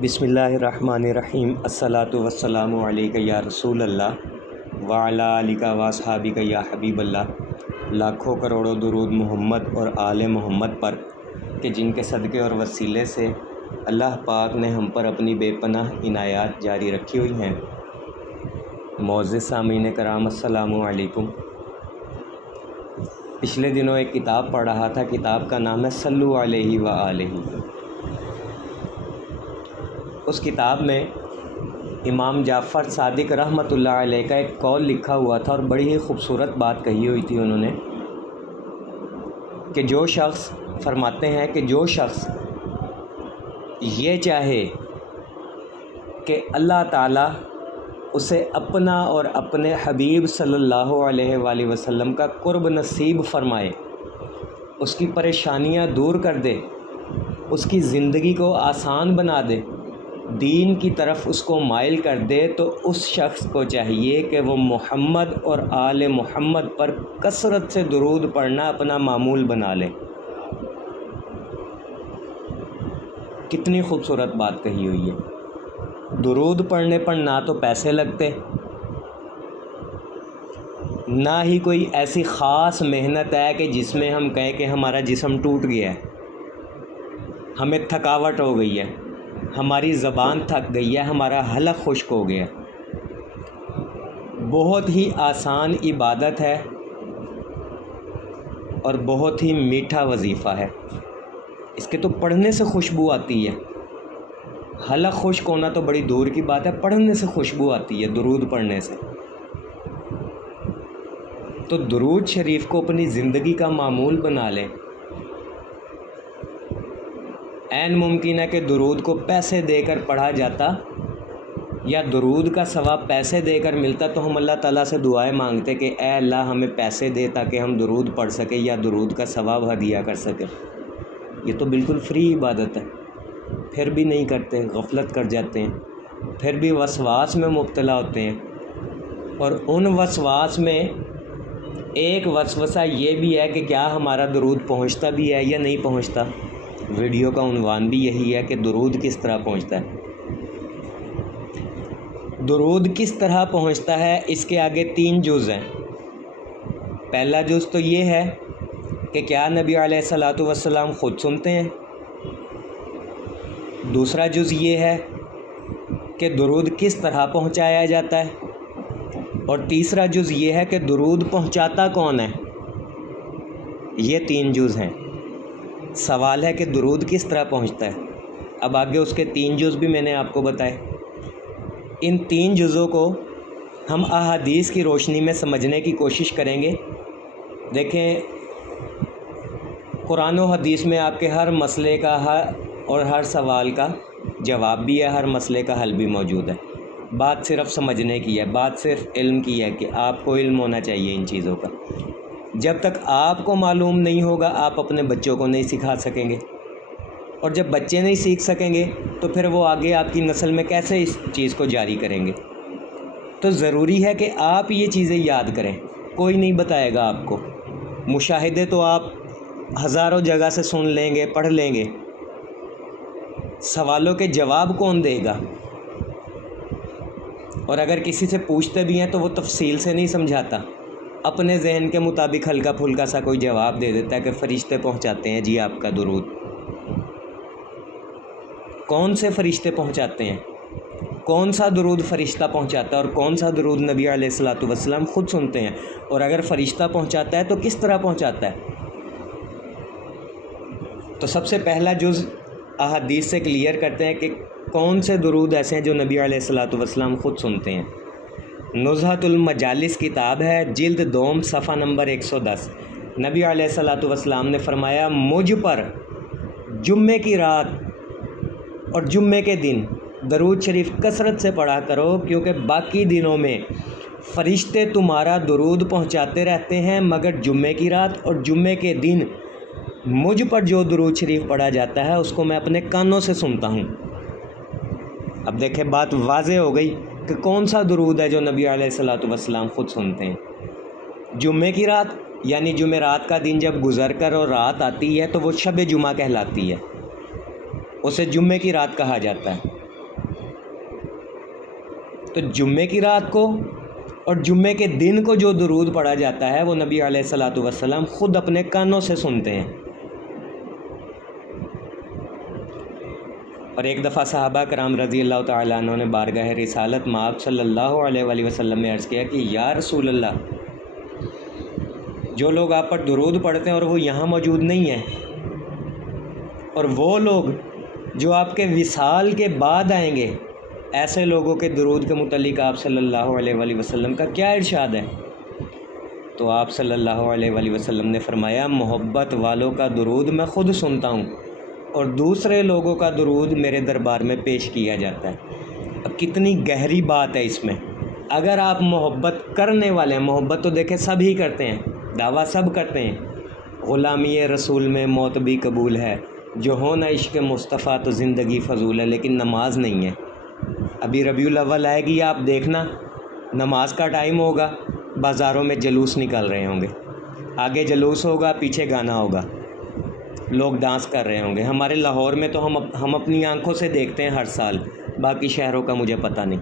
بسم اللہ الرحمن الرحیم الصلاۃ والسلام علیک یا رسول اللہ وعلیٰ آلک و اصحابک یا حبیب اللہ۔ لاکھوں کروڑوں درود محمد اور آل محمد پر کہ جن کے صدقے اور وسیلے سے اللہ پاک نے ہم پر اپنی بے پناہ عنایات جاری رکھی ہوئی ہیں۔ معزز سامعین کرام السلام علیکم۔ پچھلے دنوں ایک کتاب پڑھ رہا تھا، کتاب کا نام ہے صلو علیہ وآلہ۔ اس کتاب میں امام جعفر صادق رحمۃ اللہ علیہ کا ایک قول لکھا ہوا تھا اور بڑی ہی خوبصورت بات کہی ہوئی تھی انہوں نے کہ جو شخص فرماتے ہیں کہ جو شخص یہ چاہے کہ اللہ تعالیٰ اسے اپنا اور اپنے حبیب صلی اللہ علیہ وآلہ وسلم کا قرب نصیب فرمائے، اس کی پریشانیاں دور کر دے، اس کی زندگی کو آسان بنا دے، دین کی طرف اس کو مائل کر دے، تو اس شخص کو چاہیے کہ وہ محمد اور آل محمد پر کثرت سے درود پڑھنا اپنا معمول بنا لے۔ کتنی خوبصورت بات کہی ہوئی ہے۔ درود پڑھنے پر نہ تو پیسے لگتے، نہ ہی کوئی ایسی خاص محنت ہے کہ جس میں ہم کہیں کہ ہمارا جسم ٹوٹ گیا ہے، ہمیں تھکاوٹ ہو گئی ہے، ہماری زبان تھک گئی ہے، ہمارا حلق خشک ہو گیا۔ بہت ہی آسان عبادت ہے اور بہت ہی میٹھا وظیفہ ہے۔ اس کے تو پڑھنے سے خوشبو آتی ہے، حلق خشک ہونا تو بڑی دور کی بات ہے، پڑھنے سے خوشبو آتی ہے، درود پڑھنے سے۔ تو درود شریف کو اپنی زندگی کا معمول بنا لیں۔ عین ممکن ہے کہ درود کو پیسے دے کر پڑھا جاتا یا درود کا ثواب پیسے دے کر ملتا تو ہم اللہ تعالیٰ سے دعائیں مانگتے کہ اے اللہ ہمیں پیسے دے تاکہ ہم درود پڑھ سکیں یا درود کا ثواب ہدیہ کر سکیں۔ یہ تو بالکل فری عبادت ہے، پھر بھی نہیں کرتے، غفلت کر جاتے ہیں، پھر بھی وسواس میں مبتلا ہوتے ہیں۔ اور ان وسواس میں ایک وسوسہ یہ بھی ہے کہ کیا ہمارا درود پہنچتا بھی ہے یا نہیں پہنچتا۔ ویڈیو کا عنوان بھی یہی ہے کہ درود کس طرح پہنچتا ہے۔ درود کس طرح پہنچتا ہے، اس کے آگے 3 جز ہیں۔ پہلا جز تو یہ ہے کہ کیا نبی علیہ الصلاۃ والسلام خود سنتے ہیں۔ دوسرا جز یہ ہے کہ درود کس طرح پہنچایا جاتا ہے، اور تیسرا جز یہ ہے کہ درود پہنچاتا کون ہے۔ یہ 3 جز ہیں۔ سوال ہے کہ درود کس طرح پہنچتا ہے۔ اب آگے اس کے 3 جز بھی میں نے آپ کو بتائے۔ ان 3 جزوں کو ہم احادیث کی روشنی میں سمجھنے کی کوشش کریں گے۔ دیکھیں، قرآن و حدیث میں آپ کے ہر مسئلے کا اور ہر سوال کا جواب بھی ہے، ہر مسئلے کا حل بھی موجود ہے۔ بات صرف سمجھنے کی ہے، بات صرف علم کی ہے کہ آپ کو علم ہونا چاہیے ان چیزوں کا۔ جب تک آپ کو معلوم نہیں ہوگا آپ اپنے بچوں کو نہیں سکھا سکیں گے، اور جب بچے نہیں سیکھ سکیں گے تو پھر وہ آگے آپ کی نسل میں کیسے اس چیز کو جاری کریں گے۔ تو ضروری ہے کہ آپ یہ چیزیں یاد کریں، کوئی نہیں بتائے گا آپ کو۔ مشاہدے تو آپ ہزاروں جگہ سے سن لیں گے، پڑھ لیں گے، سوالوں کے جواب کون دے گا؟ اور اگر کسی سے پوچھتے بھی ہیں تو وہ تفصیل سے نہیں سمجھاتا، اپنے ذہن کے مطابق ہلکا پھلکا سا کوئی جواب دے دیتا ہے کہ فرشتے پہنچاتے ہیں جی آپ کا درود۔ کون سے فرشتے پہنچاتے ہیں؟ کون سا درود فرشتہ پہنچاتا ہے اور کون سا درود نبی علیہ الصلاۃ والسلام خود سنتے ہیں؟ اور اگر فرشتہ پہنچاتا ہے تو کس طرح پہنچاتا ہے؟ تو سب سے پہلا جز احادیث سے کلیئر کرتے ہیں کہ کون سے درود ایسے ہیں جو نبی علیہ الصلاۃ والسلام خود سنتے ہیں۔ نزہۃ المجالس کتاب ہے، جلد 2 صفحہ نمبر 110۔ نبی علیہ الصلاۃ والسلام نے فرمایا، مجھ پر جمعے کی رات اور جمعے کے دن درود شریف کثرت سے پڑھا کرو، کیونکہ باقی دنوں میں فرشتے تمہارا درود پہنچاتے رہتے ہیں، مگر جمعے کی رات اور جمعے کے دن مجھ پر جو درود شریف پڑھا جاتا ہے اس کو میں اپنے کانوں سے سنتا ہوں۔ اب دیکھیں، بات واضح ہو گئی کہ کون سا درود ہے جو نبی علیہ الصلاۃ والسلام خود سنتے ہیں۔ جمعے کی رات یعنی جمعرات کا دن جب گزر کر اور رات آتی ہے تو وہ شب جمعہ کہلاتی ہے، اسے جمعے کی رات کہا جاتا ہے۔ تو جمعے کی رات کو اور جمعے کے دن کو جو درود پڑھا جاتا ہے وہ نبی علیہ الصلوۃ والسلام خود اپنے کانوں سے سنتے ہیں۔ اور ایک دفعہ صحابہ کرام رضی اللہ تعالیٰ عنہ نے بارگاہ رسالت مآب صلی اللہ علیہ وآلہ وسلم میں عرض کیا کہ یا رسول اللہ، جو لوگ آپ پر درود پڑھتے ہیں اور وہ یہاں موجود نہیں ہیں، اور وہ لوگ جو آپ کے وصال کے بعد آئیں گے، ایسے لوگوں کے درود کے متعلق آپ صلی اللہ علیہ وآلہ وسلم کا کیا ارشاد ہے؟ تو آپ صلی اللہ علیہ وآلہ وسلم نے فرمایا، محبت والوں کا درود میں خود سنتا ہوں اور دوسرے لوگوں کا درود میرے دربار میں پیش کیا جاتا ہے۔ اب کتنی گہری بات ہے اس میں۔ اگر آپ محبت کرنے والے ہیں، محبت تو دیکھیں سب ہی کرتے ہیں، دعویٰ سب کرتے ہیں، غلامی رسول میں موت بھی قبول ہے، جو ہو نہ عشق مصطفیٰ تو زندگی فضول ہے، لیکن نماز نہیں ہے۔ ابھی ربیع الاول آئے گی، آپ دیکھنا نماز کا ٹائم ہوگا، بازاروں میں جلوس نکل رہے ہوں گے، آگے جلوس ہوگا، پیچھے گانا ہوگا، لوگ ڈانس کر رہے ہوں گے۔ ہمارے لاہور میں تو ہم اپنی آنکھوں سے دیکھتے ہیں ہر سال، باقی شہروں کا مجھے پتہ نہیں۔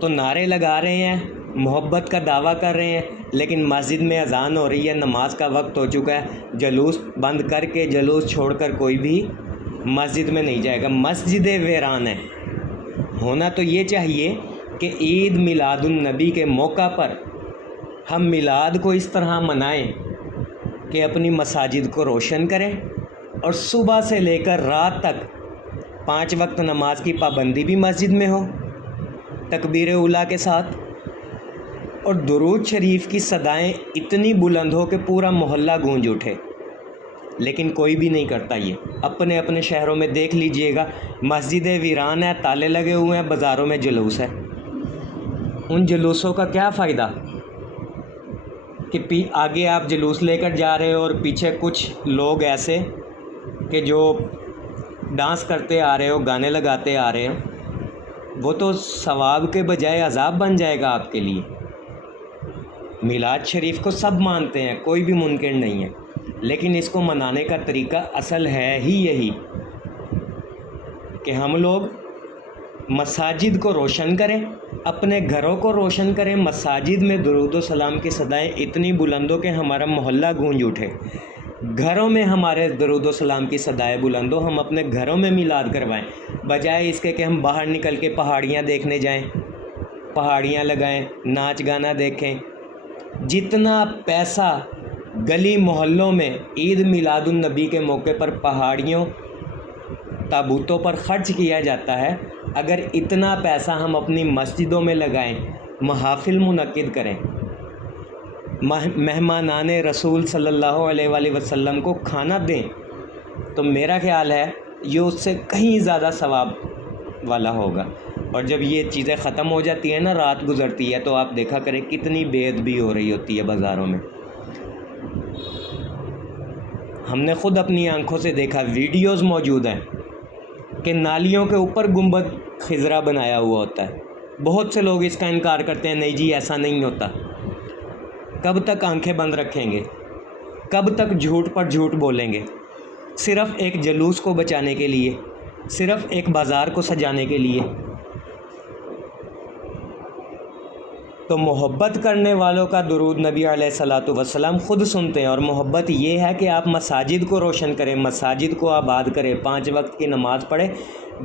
تو نعرے لگا رہے ہیں، محبت کا دعویٰ کر رہے ہیں، لیکن مسجد میں اذان ہو رہی ہے، نماز کا وقت ہو چکا ہے، جلوس بند کر کے، جلوس چھوڑ کر کوئی بھی مسجد میں نہیں جائے گا۔ مسجد ویران ہے۔ ہونا تو یہ چاہیے کہ عید میلاد النبی کے موقع پر ہم میلاد کو اس طرح منائیں کہ اپنی مساجد کو روشن کریں، اور صبح سے لے کر رات تک 5 وقت نماز کی پابندی بھی مسجد میں ہو، تکبیر اولیٰ کے ساتھ، اور درود شریف کی صدائیں اتنی بلند ہو کہ پورا محلہ گونج اٹھے۔ لیکن کوئی بھی نہیں کرتا یہ۔ اپنے اپنے شہروں میں دیکھ لیجئے گا، مسجدیں ویران ہیں، تالے لگے ہوئے ہیں، بازاروں میں جلوس ہے۔ ان جلوسوں کا کیا فائدہ کہ آگے آپ جلوس لے کر جا رہے ہو اور پیچھے کچھ لوگ ایسے کہ جو ڈانس کرتے آ رہے ہو، گانے لگاتے آ رہے ہو، وہ تو ثواب کے بجائے عذاب بن جائے گا آپ کے لیے۔ میلاد شریف کو سب مانتے ہیں، کوئی بھی منکر نہیں ہے، لیکن اس کو منانے کا طریقہ اصل ہے ہی یہی کہ ہم لوگ مساجد کو روشن کریں، اپنے گھروں کو روشن کریں، مساجد میں درود و سلام کی صدائیں اتنی بلند ہو کہ ہمارا محلہ گونج اٹھے، گھروں میں ہمارے درود و سلام کی صدائیں بلند ہو، ہم اپنے گھروں میں میلاد کروائیں، بجائے اس کے کہ ہم باہر نکل کے پہاڑیاں دیکھنے جائیں، پہاڑیاں لگائیں، ناچ گانا دیکھیں۔ جتنا پیسہ گلی محلوں میں عید میلاد النبی کے موقع پر پہاڑیوں، تابوتوں پر خرچ کیا جاتا ہے، اگر اتنا پیسہ ہم اپنی مسجدوں میں لگائیں، محافل منعقد کریں، مہمانان رسول صلی اللہ علیہ وآلہ وسلم کو کھانا دیں، تو میرا خیال ہے یہ اس سے کہیں زیادہ ثواب والا ہوگا۔ اور جب یہ چیزیں ختم ہو جاتی ہیں نا، رات گزرتی ہے، تو آپ دیکھا کریں کتنی بے ادبی ہو رہی ہوتی ہے بازاروں میں۔ ہم نے خود اپنی آنکھوں سے دیکھا، ویڈیوز موجود ہیں کہ نالیوں کے اوپر گنبد خضرا بنایا ہوا ہوتا ہے۔ بہت سے لوگ اس کا انکار کرتے ہیں، نہیں جی ایسا نہیں ہوتا۔ کب تک آنکھیں بند رکھیں گے؟ کب تک جھوٹ پر جھوٹ بولیں گے؟ صرف ایک جلوس کو بچانے کے لیے، صرف ایک بازار کو سجانے کے لیے۔ تو محبت کرنے والوں کا درود نبی علیہ الصلوۃ والسلام خود سنتے ہیں، اور محبت یہ ہے کہ آپ مساجد کو روشن کریں، مساجد کو آباد کریں، 5 وقت کی نماز پڑھیں،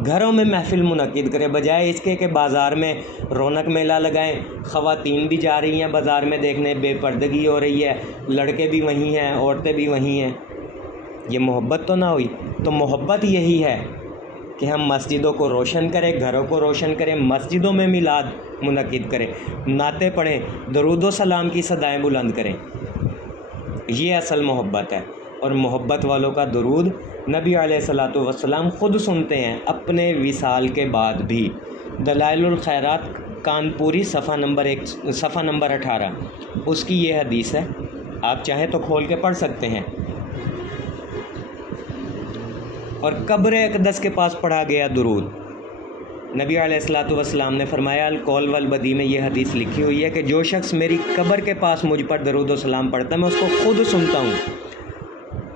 گھروں میں محفل منعقد کریں، بجائے اس کے کہ بازار میں رونق میلہ لگائیں، خواتین بھی جا رہی ہیں بازار میں دیکھنے، بے پردگی ہو رہی ہے، لڑکے بھی وہیں ہیں، عورتیں بھی وہیں ہیں۔ یہ محبت تو نہ ہوئی۔ تو محبت یہی ہے کہ ہم مسجدوں کو روشن کریں، گھروں کو روشن کریں، مسجدوں میں میلاد منعقد کریں، نعتیں پڑھیں، درود و سلام کی صدائیں بلند کریں۔ یہ اصل محبت ہے۔ اور محبت والوں کا درود نبی علیہ الصلوۃ والسلام خود سنتے ہیں اپنے وصال کے بعد بھی۔ دلائل الخیرات کانپوری صفحہ نمبر 18، اس کی یہ حدیث ہے، آپ چاہیں تو کھول کے پڑھ سکتے ہیں۔ اور قبر اقدس کے پاس پڑھا گیا درود، نبی علیہ الصلوۃ والسلام نے فرمایا، القول والبدی میں یہ حدیث لکھی ہوئی ہے کہ جو شخص میری قبر کے پاس مجھ پر درود و سلام پڑھتا ہے، میں اس کو خود سنتا ہوں،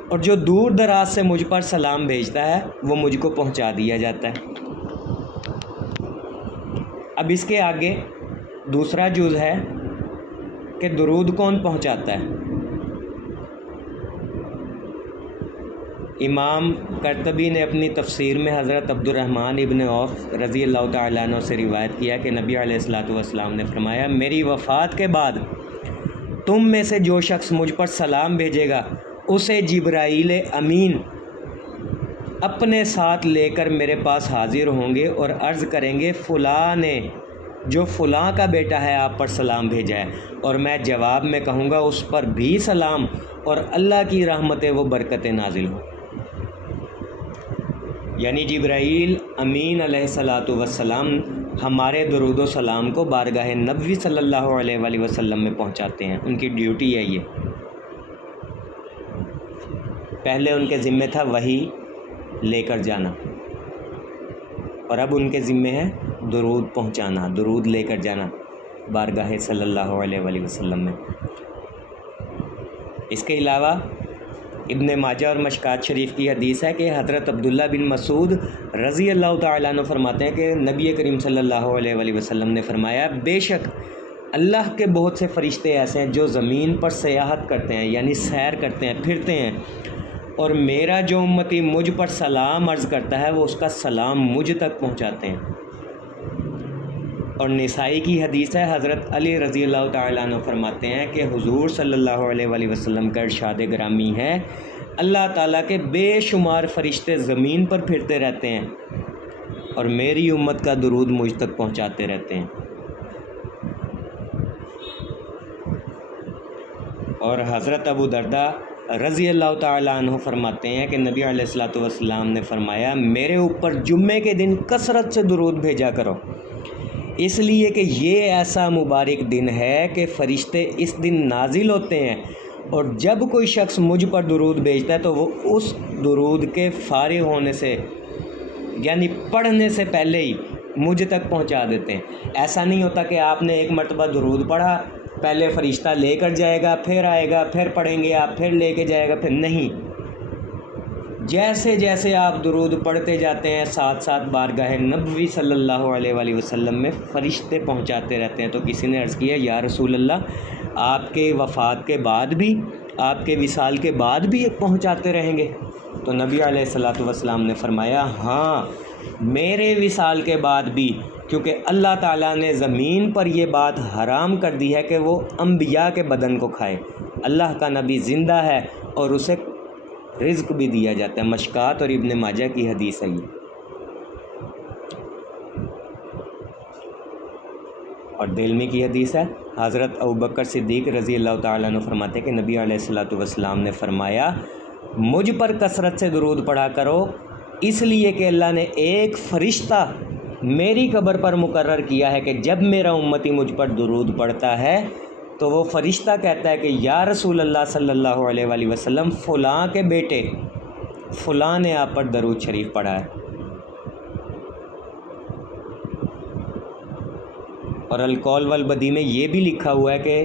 اور جو دور دراز سے مجھ پر سلام بھیجتا ہے وہ مجھ کو پہنچا دیا جاتا ہے۔ اب اس کے آگے دوسرا جز ہے کہ درود کون پہنچاتا ہے۔ امام قرطبی نے اپنی تفسیر میں حضرت عبد الرحمن ابن عوف رضی اللہ تعالیٰ عنہ سے روایت کیا کہ نبی علیہ الصلوۃ والسلام نے فرمایا، میری وفات کے بعد تم میں سے جو شخص مجھ پر سلام بھیجے گا اسے جبرائیل امین اپنے ساتھ لے کر میرے پاس حاضر ہوں گے اور عرض کریں گے فلاں نے جو فلاں کا بیٹا ہے آپ پر سلام بھیجا ہے، اور میں جواب میں کہوں گا اس پر بھی سلام اور اللہ کی رحمتیں و برکتیں نازل ہوں۔ یعنی جبرائیل امین علیہ الصلاۃ والسلام ہمارے درود و سلام کو بارگاہ نبوی صلی اللہ علیہ وآلہ وسلم میں پہنچاتے ہیں، ان کی ڈیوٹی ہے یہ۔ پہلے ان کے ذمہ تھا وحی لے کر جانا، اور اب ان کے ذمہ ہے درود پہنچانا، درود لے کر جانا بارگاہ صلی اللہ علیہ وآلہ وسلم میں۔ اس کے علاوہ ابن ماجہ اور مشکات شریف کی حدیث ہے کہ حضرت عبداللہ بن مسعود رضی اللہ تعالیٰ عنہ فرماتے ہیں کہ نبی کریم صلی اللہ علیہ وآلہ وسلم نے فرمایا، بے شک اللہ کے بہت سے فرشتے ایسے ہیں جو زمین پر سیاحت کرتے ہیں، یعنی سیر کرتے ہیں، پھرتے ہیں، اور میرا جو امتی مجھ پر سلام عرض کرتا ہے وہ اس کا سلام مجھ تک پہنچاتے ہیں۔ اور نسائی کی حدیث ہے، حضرت علی رضی اللہ تعالیٰ عنہ فرماتے ہیں کہ حضور صلی اللہ علیہ وآلہ وسلم کا ارشاد گرامی ہے، اللہ تعالیٰ کے بے شمار فرشتے زمین پر پھرتے رہتے ہیں اور میری امت کا درود مجھ تک پہنچاتے رہتے ہیں۔ اور حضرت ابو درداء رضی اللہ تعالیٰ عنہ فرماتے ہیں کہ نبی علیہ الصلوۃ والسلام نے فرمایا، میرے اوپر جمعے کے دن کثرت سے درود بھیجا کرو، اس لیے کہ یہ ایسا مبارک دن ہے کہ فرشتے اس دن نازل ہوتے ہیں، اور جب کوئی شخص مجھ پر درود بھیجتا ہے تو وہ اس درود کے فارغ ہونے سے یعنی پڑھنے سے پہلے ہی مجھ تک پہنچا دیتے ہیں۔ ایسا نہیں ہوتا کہ آپ نے ایک مرتبہ درود پڑھا، پہلے فرشتہ لے کر جائے گا، پھر آئے گا، پھر پڑھیں گے آپ، پھر لے کے جائے گا، پھر نہیں، جیسے جیسے آپ درود پڑھتے جاتے ہیں ساتھ ساتھ بارگاہ نبوی صلی اللہ علیہ وآلہ وسلم میں فرشتے پہنچاتے رہتے ہیں۔ تو کسی نے عرض کیا، یا رسول اللہ، آپ کے وفات کے بعد بھی، آپ کے وصال کے بعد بھی پہنچاتے رہیں گے؟ تو نبی علیہ الصلوۃ والسلام نے فرمایا، ہاں میرے وصال کے بعد بھی، کیونکہ اللہ تعالیٰ نے زمین پر یہ بات حرام کر دی ہے کہ وہ انبیاء کے بدن کو کھائے۔ اللہ کا نبی زندہ ہے اور اسے رزق بھی دیا جاتا ہے۔ مشکات اور ابن ماجہ کی حدیث ہے یہ۔ اور دلمی کی حدیث ہے، حضرت ابوبکر صدیق رضی اللہ تعالیٰ عنہ فرماتے ہیں کہ نبی علیہ الصلوۃ والسلام نے فرمایا، مجھ پر کثرت سے درود پڑھا کرو، اس لیے کہ اللہ نے ایک فرشتہ میری قبر پر مقرر کیا ہے کہ جب میرا امتی مجھ پر درود پڑھتا ہے تو وہ فرشتہ کہتا ہے کہ یا رسول اللہ صلی اللہ علیہ وآلہ وسلم، فلاں کے بیٹے فلاں نے آپ پر درود شریف پڑھا ہے۔ اور القول والبدیع میں یہ بھی لکھا ہوا ہے کہ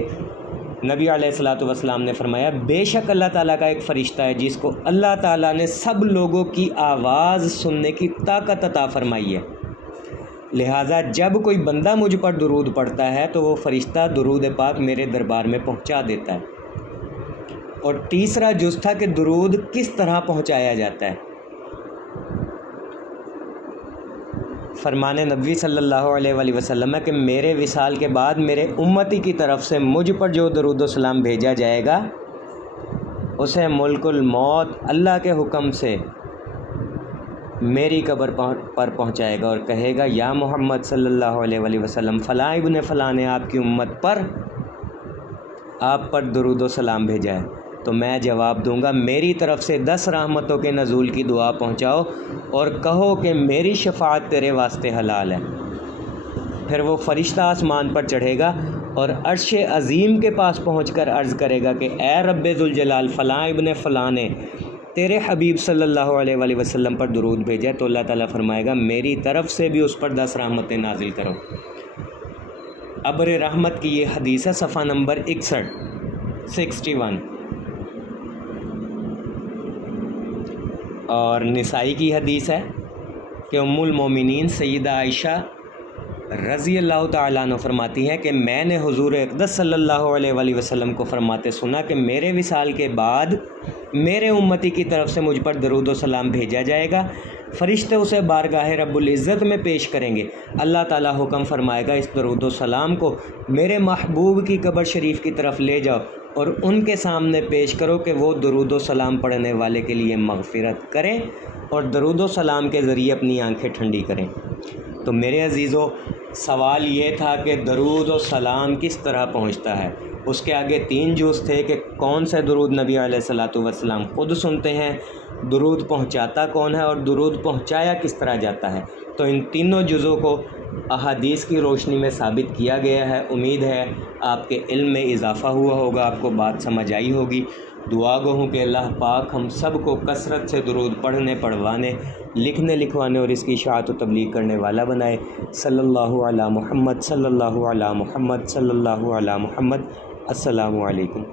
نبی علیہ الصلوۃ والسلام نے فرمایا، بے شک اللہ تعالیٰ کا ایک فرشتہ ہے جس کو اللہ تعالیٰ نے سب لوگوں کی آواز سننے کی طاقت عطا فرمائی ہے، لہٰذا جب کوئی بندہ مجھ پر درود پڑھتا ہے تو وہ فرشتہ درود پاک میرے دربار میں پہنچا دیتا ہے۔ اور تیسرا جز تھا کہ درود کس طرح پہنچایا جاتا ہے۔ فرمان نبوی صلی اللہ علیہ وآلہ وسلم ہے کہ میرے وصال کے بعد میرے امتی کی طرف سے مجھ پر جو درود و سلام بھیجا جائے گا اسے ملک الموت اللہ کے حکم سے میری قبر پر پہنچائے گا اور کہے گا، یا محمد صلی اللہ علیہ وآلہ وسلم، فلاں ابن فلاں نے آپ کی امت پر آپ پر درود و سلام بھیجا ہے۔ تو میں جواب دوں گا، میری طرف سے 10 رحمتوں کے نزول کی دعا پہنچاؤ اور کہو کہ میری شفاعت تیرے واسطے حلال ہے۔ پھر وہ فرشتہ آسمان پر چڑھے گا اور عرش عظیم کے پاس پہنچ کر عرض کرے گا کہ اے رب ذوالجلال، فلاں ابن فلاں نے تیرے حبیب صلی اللہ علیہ وآلہ وسلم پر درود بھیجا ہے۔ تو اللہ تعالیٰ فرمائے گا، میری طرف سے بھی اس پر 10 رحمتیں نازل کرو۔ ابر رحمت کی یہ حدیث ہے، صفحہ نمبر 61۔ اور نسائی کی حدیث ہے کہ ام المومنین سیدہ عائشہ رضی اللہ تعالیٰ عنہ فرماتی ہیں کہ میں نے حضور اقدس صلی اللہ علیہ وآلہ وسلم کو فرماتے سنا کہ میرے وصال کے بعد میرے امتی کی طرف سے مجھ پر درود و سلام بھیجا جائے گا، فرشتے اسے بارگاہ رب العزت میں پیش کریں گے، اللہ تعالیٰ حکم فرمائے گا اس درود و سلام کو میرے محبوب کی قبر شریف کی طرف لے جاؤ اور ان کے سامنے پیش کرو کہ وہ درود و سلام پڑھنے والے کے لیے مغفرت کریں اور درود و سلام کے ذریعے اپنی آنکھیں ٹھنڈی کریں۔ تو میرے عزیزو، سوال یہ تھا کہ درود و سلام کس طرح پہنچتا ہے۔ اس کے آگے 3 جز تھے کہ کون سے درود نبی علیہ الصلوۃ والسلام خود سنتے ہیں، درود پہنچاتا کون ہے اور درود پہنچایا کس طرح جاتا ہے۔ تو ان تینوں جزوں کو احادیث کی روشنی میں ثابت کیا گیا ہے۔ امید ہے آپ کے علم میں اضافہ ہوا ہوگا، آپ کو بات سمجھ آئی ہوگی۔ دعا گو ہوں کہ اللہ پاک ہم سب کو کثرت سے درود پڑھنے، پڑھوانے، لکھنے، لکھوانے اور اس کی اشاعت و تبلیغ کرنے والا بنائے۔ صلی اللہ علی محمد، صلی اللہ علی محمد، صلی اللہ علی محمد۔ السلام علیکم۔